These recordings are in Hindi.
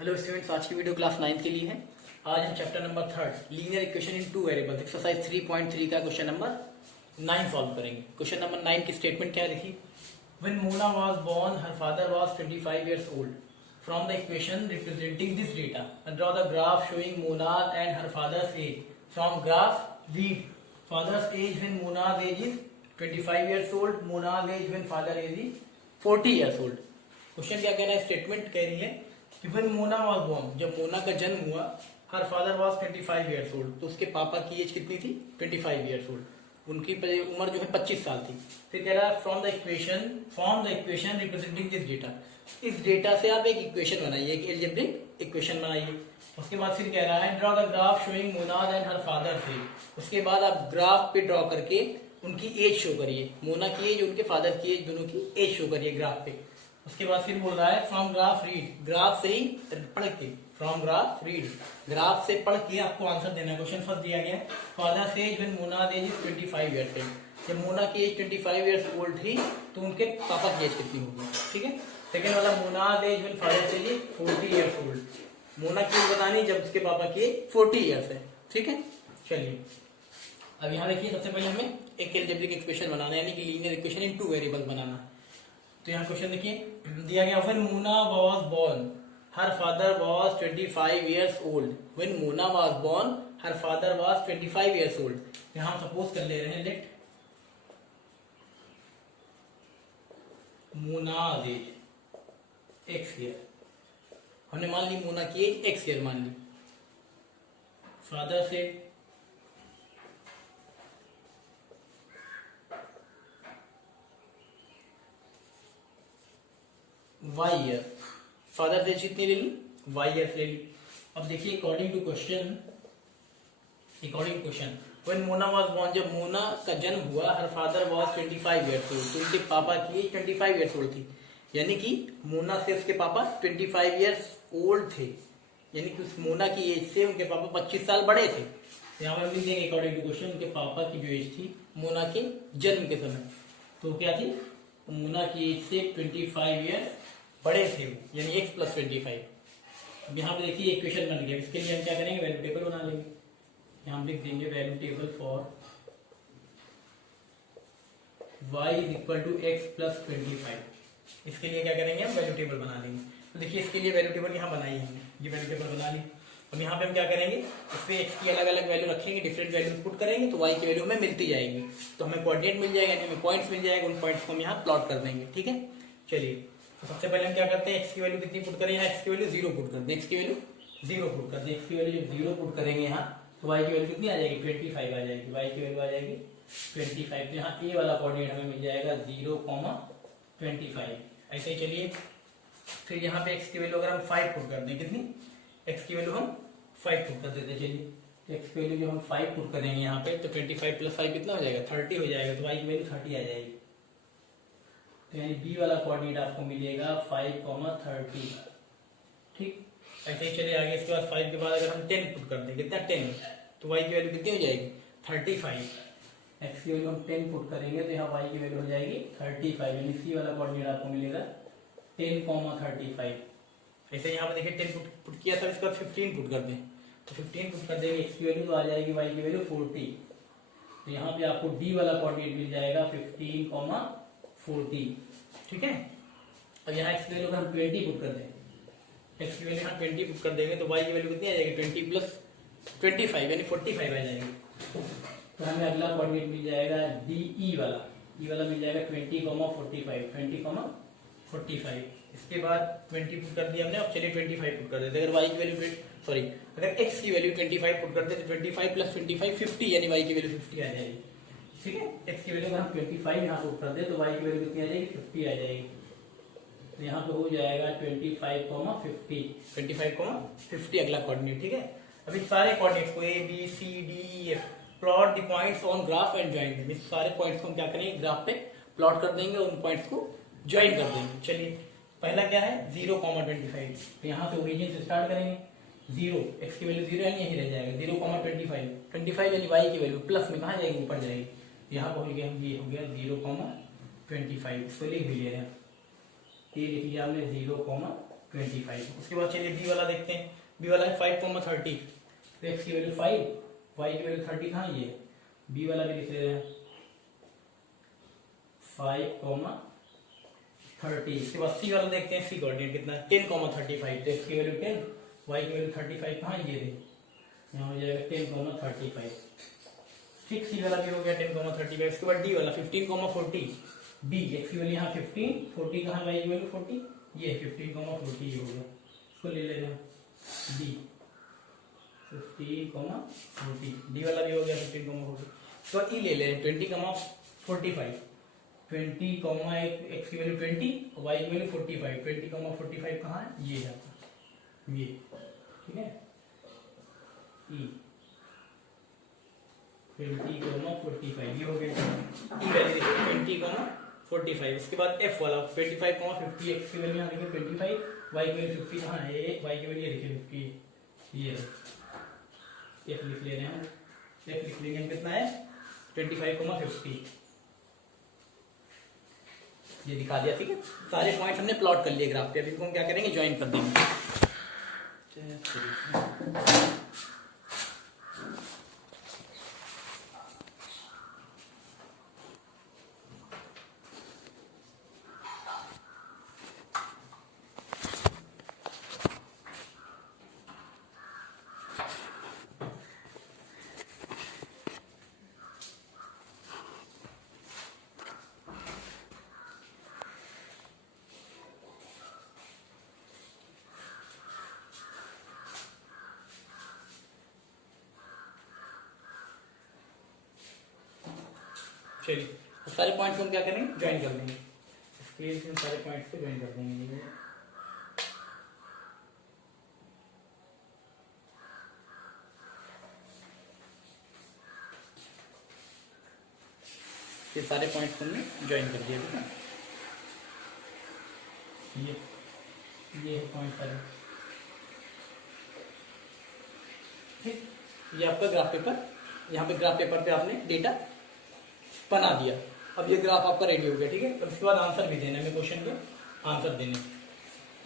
हेलो स्टूडेंट्स, आज की वीडियो क्लास 9 के लिए है। आज हम chapter number 3 linear equation in two variables exercise 3.3 का क्वेश्चन नंबर 9 सॉल्व करेंगे। क्वेश्चन नंबर 9 की स्टेटमेंट क्या है देखिए। When Mona was born her father was 25 years old. From the equation representing this data draw the graph showing Mona's and her father's age. From graph read father's age when Mona's age is 25 years old, Mona's age when father age is 40 years old. Question क्या कह रहा है, स्टेटमेंट कह रही है कि व्हेन मोना वाज बोर्न, जब मोना का जन्म हुआ, her father was 25 years old, तो उसके पापा की एज कितनी थी 25 इयर्स ओल्ड, उनकी उम्र जो है 25 साल थी। फिर कह रहा है from the equation representing this data, इस डेटा से आप एक इक्वेशन बनाइए, एक एल्जेब्रिक इक्वेशन बनाइए। उसके बाद फिर कह रहा है draw the graph showing Mona's and her father age. उसके बाद आप ग्राफ पे ड्रॉ करके उनकी एज शो करिए, मोना की एज उनके फादर की एज दोनों की एज शो करिए ग्राफ पे। उसके बाद फिर बोल रहा है फ्रॉम ग्राफ रीड, ग्राफ से ही पढ़ के, फ्रॉम ग्राफ रीड, ग्राफ से पढ़ के आपको आंसर देना है। क्वेश्चन फर्स्ट दिया गया है father age when Mona age is 25 years old. जब मोना की एज 25 इयर्स ओल्ड थी तो उनके पापा की एज कितनी होगी, ठीक है। सेकंड वाला Mona age when father age is 40 years old, Mona की एज बतानी जब उसके पापा की एज 40 इयर्स है, ठीक है। चलिए अब यहाँ देखिए, सबसे पहले हमें एक एल्जेब्रिक इक्वेशन बनाना है, यानी कि linear equation in two variable बनाना है। तो यहाँ क्वेश्चन देखिए दिया गया when Mona was born her father was 25 years old. When Mona was born her father was 25 years old. यहाँ हम सपोज कर ले रहे हैं let Mona's age x year, हमने मान ली मोना की एज एक्स ईयर मान ली, फादर से वाई ईयर, फादर से कितनी ले ली वाई ईयर ले ली। अब देखिए according to question when Mona was born, जब मोना का जन्म हुआ, her father was 25 years old, तो उनके पापा की एज 25 इयर्स ओल्ड थी, यानी कि मोना से उसके पापा 25 इयर्स ओल्ड थे, यानी कि उस मोना की एज से उनके पापा 25 साल बड़े थे। यहाँ पर लिख देंगे अकॉर्डिंग टू क्वेश्चन उनके पापा की जो एज थी मोना के जन्म के समय, तो क्या थी, मोना की एज से 25 ईयर बड़े थे, यानी x + 25। अब यहाँ पे देखिए इक्वेशन बन गया। इसके लिए हम क्या करेंगे, वैल्यू टेबल बना लेंगे। यहाँ हम लिख देंगे value table for y = x + 25। इसके लिए क्या करेंगे, हम वैल्यू टेबल बना लेंगे। तो देखिए इसके लिए वैल्यू टेबल यहाँ बनाई हमने, ये वैल्यू टेबल बना ली। अब यहाँ पे हम क्या करेंगे, इस पे x की अलग अलग वैल्यू रखेंगे, डिफरेंट वैल्यू पुट करेंगे तो y की वैल्यू हमें मिलती जाएगी, तो हमें कोऑर्डिनेट मिल जाएगा, हमें पॉइंट्स मिल जाएगा, उन पॉइंट्स को हम यहाँ प्लॉट कर देंगे, ठीक है। चलिए तो सबसे पहले हम क्या करते हैं, x की वैल्यू कितनी पुट करें, यहाँ x की वैल्यू 0 पुट कर दें, x की वैल्यू 0 पुट कर दें। x की वैल्यू जब 0 पुट करेंगे यहाँ तो y की वैल्यू कितनी आ जाएगी 25 आ जाएगी, y की वैल्यू आ जाएगी 25। तो यहाँ a वाला कोऑर्डिनेट हमें मिल जाएगा 0,25, ऐसे ही। चलिए फिर यहाँ पे x की वैल्यू अगर हम 5 पुट कर दें, कितनी, x की वैल्यू हम 5 पुट कर देते हैं। चलिए x की वैल्यू जो हम 5 पुट करेंगे यहाँ पे, तो 25 + 5 कितना हो जाएगा 30 हो जाएगा, तो y की वैल्यू 30 आ जाएगी। तो यानी b वाला कोऑर्डिनेट आपको मिलेगा 5,30, ठीक। ऐसे ही चलिए आगे, इसके बाद 5 के बाद अगर हम 10 पुट कर दें, कितना 10, तो y की वैल्यू कितनी हो जाएगी 35। x की वैल्यू हम 10 पुट करेंगे तो यहाँ y की वैल्यू हो जाएगी 35, यानी c वाला कोऑर्डिनेट आपको मिलेगा 10,35। ऐसे यहाँ पे देखिए 10 पुट किया था, इसके बाद 15 पुट कर दें, तो 15 पुट कर देंगे, x की वैल्यू तो आ जाएगी y की वैल्यू 40। तो यहाँ पे आपको d वाला कोऑर्डिनेट मिल जाएगा 15,40, ठीक है। अब यहाँ x की वैल्यू हम 20 पुट कर दें, x की वैल्यू यहाँ 20 पुट कर देंगे तो y की वैल्यू कितनी आ जाएगी 20 + 25 यानी 45 आ जाएगी। तो हमें अगला कोऑर्डिनेट मिल जाएगा e वाला मिल जाएगा 20,45। इसके बाद 20 पुट कर दिया हमने। अब चलिए 25 पुट कर देते, अगर y की वैल्यू अगर x की वैल्यू 25 पुट करते तो 25 + 25 50, यानी y की वैल्यू 50 आ जाएगी, ठीक है। x की वैल्यू अगर हम 25 यहाँ पुट कर दे तो y की वैल्यू कितनी आ जाएगी 50 आ जाएगी। तो यहाँ पे हो जाएगा 25,50 अगला कोऑर्डिनेट, ठीक है। अभी सारे कोऑर्डिनेट्स को a b c d e f plot the points on graph and join them, इस सारे पॉइंट्स को हम क्या करेंगे, ग्राफ पे प्लॉट कर देंगे, उन पॉइंट्स को ज्वाइन कर देंगे। चलिए पहला क्या है 0,25, तो यहाँ से ओरिजिन से स्टार्ट करेंगे, 0, x की वैल्यू 0 यानी यही रह जाएगा 0,25 यानी y की वैल्यू प्लस में कहाँ जाएगी, ऊपर जाएगी। यहाँ पर हो गया, ये हो गया 0,25, इसको लिख भी ले रहे हैं, ये लिख लिया हमने 0,25। 25। उसके बाद चलिए बी वाला देखते हैं। बी वाला है 5,30, तो एक्स की वैल्यू 5, वाई की वैल्यू 30 कहाँ ये, बी वाला भी लिख ले रहे हैं 5,30। इसके बाद सी वाला देखते हैं, सी कोऑर्डिनेट कितना है 10,35, तो एक्स की वैल्यू 10, वाई की वैल्यू 35 कहाँ ये रही, यहाँ हो जाएगा 10,35। ठीक, सी वाला भी हो गया 10,35। इसके बाद डी वाला 15,40, बी एक्स की वैल्यू यहाँ 15, 40 कहाँ, वाई की वैल्यू 40, ये 15,40 हो गया। इसको ले लेते हैं डी 15,40, डी वाला भी हो गया 15,40। तो ई ले लें 20,45, 20, एक्स की वैल्यू 20 और वाई की वैल्यू 45, 20,45 कहाँ है, ये है ये, ठीक है। ई 20,45 ये हो गया, ई वैल्यू 20,45। इसके बाद एफ वाला 25,50, एक्स की वैल्यू यहाँ देखिए 25, वाई की वैल्यू 50 कहाँ है, वाई की वैल्यू देखिए 50, ये एफ लिख ले रहे हैं, एफ लिख लेंगे कितना है 25,50, ये दिखा दिया। ठीक है, सारे पॉइंट्स हमने प्लॉट कर लिए ग्राफ पे। अभी इनको हम क्या करेंगे, ज्वाइन कर देंगे। चलिए, सारे पॉइंट्स को हम क्या करेंगे, ज्वाइन कर देंगे। स्केल से सारे पॉइंट्स को ज्वाइन कर देंगे। ये सारे पॉइंट्स को हमने ज्वाइन कर दिया, ठीक है। ये है पॉइंट सारे, ठीक। ये आपका ग्राफ पेपर, यहाँ पे ग्राफ पेपर पे आपने डेटा बना दिया। अब ये ग्राफ आपका रेडी हो गया, ठीक है। उसके बाद आंसर भी देना है क्वेश्चन के, आंसर देने।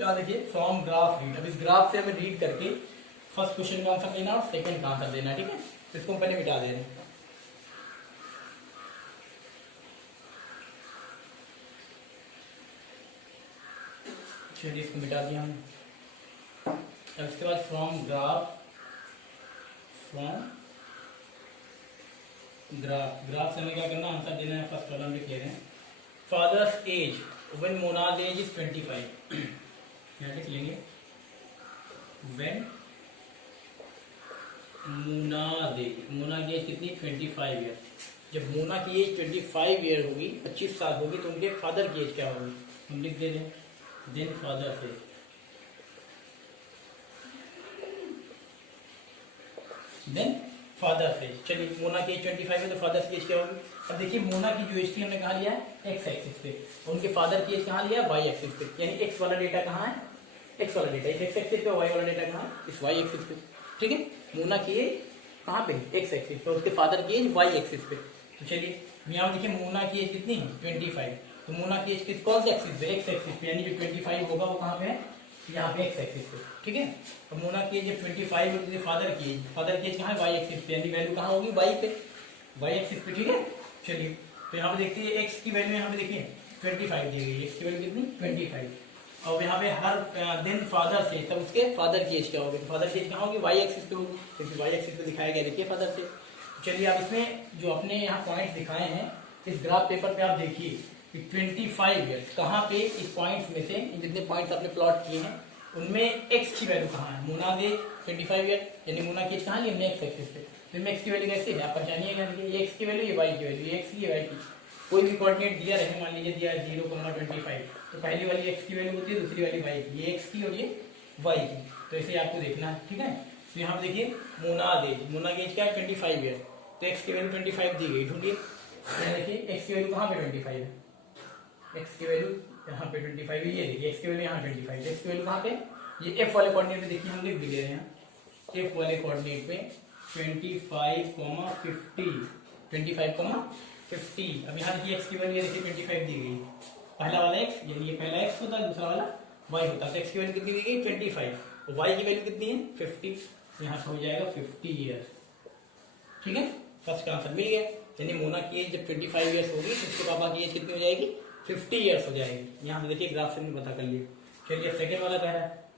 यहाँ देखिए फ्रॉम ग्राफ रीड, अब इस ग्राफ से हमें रीड करके फर्स्ट क्वेश्चन का आंसर देना और सेकंड का आंसर देना, ठीक है। इसको हम पहले मिटा दे रहे हैं। चलिए इसको मिटा दिया हमने। अब इसके बाद फ्रॉम ग्राफ से हमें क्या करना, आंसर देना है। फर्स्ट प्रॉब्लम लिख ले रहे हैं, father's age when Mona's age is 25, यहाँ लिख लेंगे व्हेन मोना की एज कितनी 25 ईयर। जब मोना की एज 25 ईयर होगी, 25 साल होगी, तो उनके फादर की एज क्या होगी, हम लिख दे रहे हैं देन फादर से, देन फादर से। चलिए मोना की एज 25 है तो फादर की एज क्या होगी। अब देखिए मोना की जो एज थी हमने कहाँ लिया है एक्स एक्सिस पे, और उनके फादर की एज कहाँ लिया वाई एक्सिस पे, यानी एक्स वाला डेटा कहाँ है, एक्स वाला डेटा इस एक्स एक्सिस पे, वाई वाला डेटा कहाँ है इस वाई एक्सिस पे, ठीक है। मोना की एज कहाँ पे एक्स एक्सिस पे, उसके फादर की एज वाई एक्सिस पे। तो चलिए यहाँ देखिए मोना की एज कितनी है 25, तो मोना की एज किस कौन से एक्सिस पे, एक्स एक्सिस पे, यानी जो 25 होगा वो कहाँ पे है यहाँ पे एक्स एक्सिस पे, ठीक है। तो मोना की एज जब 25 होती है, फादर की एज कहाँ है वाई एक्सिस पे, यानी वैल्यू कहाँ होगी वाई पे, वाई एक्सिस पे, ठीक है। चलिए तो यहाँ पे देखते हैं एक्स की वैल्यू, यहाँ पे देखिए 25 दी गई, एक्स की वैल्यू कितनी 25, और यहाँ पे हर दिन फादर से, तब उसके फादर की एज क्या होगी, फादर की एज कहाँ होगी वाई एक्सिस पे होगी, क्योंकि वाई एक्सिस पे दिखाया गया देखिए फादर से। चलिए आप इसमें जो अपने यहाँ पॉइंट्स दिखाए हैं इस ग्राफ पेपर पे आप देखिए कि 25 ईयर्स कहाँ पे, इस पॉइंट्स में से जितने पॉइंट्स आपने प्लॉट किए हैं उनमें एक्स की वैल्यू कहाँ है, मोना दे 25 ईयर, यानी मोना की एज कहाँ है एक्स एक्सिस पे, तो एक्स की वैल्यू कैसे है आप पहचानिएगा, ये एक्स की वैल्यू, ये वाई की वैल्यू, ये एक्स की ये वाई की, कोई भी कोऑर्डिनेट दिया रहे, मान लीजिए दिया 0,25, तो पहली वाली एक्स की वैल्यू होती है, दूसरी वाली वाई की, ये एक्स की और ये वाई की, तो ऐसे आपको देखना है, ठीक है। तो यहाँ पे देखिए मोना की एज क्या है 25 ईयर, तो एक्स की वैल्यू 25 दी गई, ढूंढिए। यहाँ देखिए एक्स की वैल्यू कहाँ पे 25 है, एक्स की वैल्यू यहाँ पे 25 है, ये देखिए एक्स की वैल्यू यहाँ 25, एक्स की वैल्यू कहाँ पे, ये एफ वाले कोऑर्डिनेट पे देखिए हम लिख भी ले रहे हैं, एफ वाले कोऑर्डिनेट पे 25,50। अब यहाँ देखिए एक्स की वैल्यू देखिए 25 दी गई, पहला वाला एक्स यानी ये पहला एक्स होता है, दूसरा वाला y होता है। तो x की वैल्यू कितनी दी गई 25 और y की वैल्यू कितनी है 50, यहाँ से हो जाएगा 50 ईयर्स। ठीक है, फर्स्ट का आंसर मिल गया। यानी मोना की एज जब 25 ईयर्स होगी तो उसके पापा की एज कितनी हो जाएगी 50 ईयर्स हो जाएगी। यहाँ पे देखिए ग्राफ से पता कर लिए। चलिए सेकेंड वाला कह रहा है,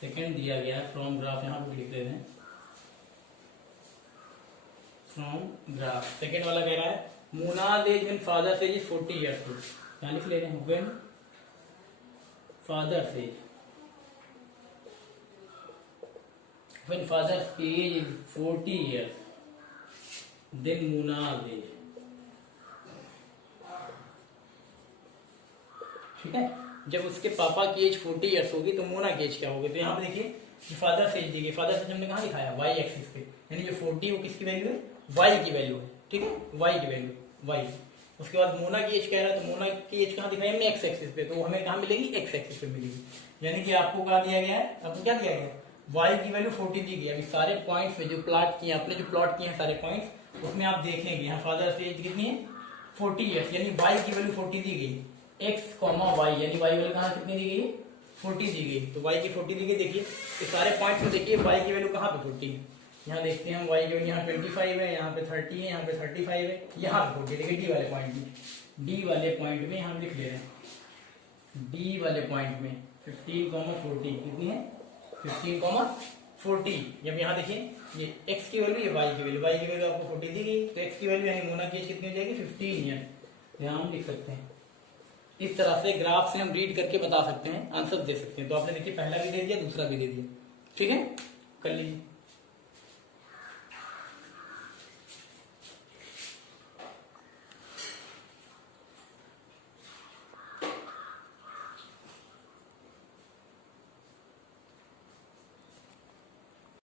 सेकेंड दिया गया है फ्रॉम ग्राफ, यहाँ पे लिख देते हैं फ्रॉम ग्राफ। सेकेंड वाला कह रहा है Mona's age when father age is 40 years old. यहाँ लिख ले रहे हैं when father age, when father's age is 40 years, then Muna's age। ठीक है, जब उसके पापा की एज 40 इयर्स होगी तो मोना की एज क्या होगी। तो यहाँ पे देखिए फादर से एज दी गई, फादर से हमने कहाँ दिखाया वाई एक्सिस पे, यानी जो 40 वो किसकी वैल्यू है वाई की वैल्यू है। ठीक है, वाई की वैल्यू वाई। उसके बाद मोना की एज कह रहा है, तो मोना की एज कहाँ दिखाई हमने एक्स एक्सिस पे, तो हमें कहाँ मिलेगी एक्स एक्सिस पे मिलेगी। यानी कि आपको क्या दिया गया है, आपको क्या दिया गया है y की वैल्यू 40 दी गई। अभी सारे पॉइंट्स में जो प्लॉट किए आपने, जो प्लॉट किए हैं सारे पॉइंट्स, उसमें आप देखेंगे यहाँ फादर से एज कितनी है 40 ईयर्स, यानी y की वैल्यू 40 दी गई। x, y यानी y वैल्यू कहाँ कितनी दी गई है 40 दी गई, तो y की 40 दी गई। देखिए इस सारे पॉइंट्स में देखिए y की वैल्यू कहाँ पे 40 है। यहाँ देखते हैं हम y की वैल्यू यहाँ 25 है, यहाँ पे 30 है, यहाँ पे 35 है, यहाँ पे 40। देखिए डी वाले पॉइंट में, डी वाले पॉइंट में हम लिख ले रहे हैं, डी वाले पॉइंट में 15,40 कितनी है 15,40। जब यहाँ देखिए ये x की वैल्यू, ये y की वैल्यू, y की वैल्यू आपको 40 दी गई, तो x की वैल्यू यानी मोना की एज कितनी हो जाएगी 15 ईयर। यहाँ हम लिख सकते हैं इस तरह से, ग्राफ से हम रीड करके बता सकते हैं, आंसर दे सकते हैं। तो आपने देखिए पहला भी दे दिया, दूसरा भी दे दिया। ठीक है, कर लीजिए।